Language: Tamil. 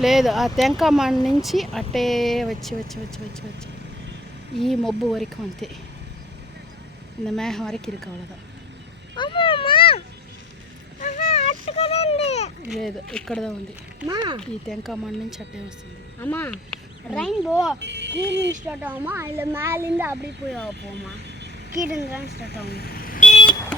లేదు ఆ తెంకమ్మ నుంచి అట్టే వచ్చి వచ్చి వచ్చి వచ్చి వచ్చి ఈ మబ్బు వరకు అంతే இந்த மேகம் வரைக்கும் இருக்கு அவ்வளோதான் లేదు ఇక్కడదా ఉంది ఈ తెంకమ్మ నుంచి అట్టే వస్తుంది అమ్మా ரெயின்போ கீழே ஸ்டார்ட் ஆகுமா இல்லை மேலேருந்து அப்படி போய் போமா கீழே ஸ்டார்ட் ஆகும்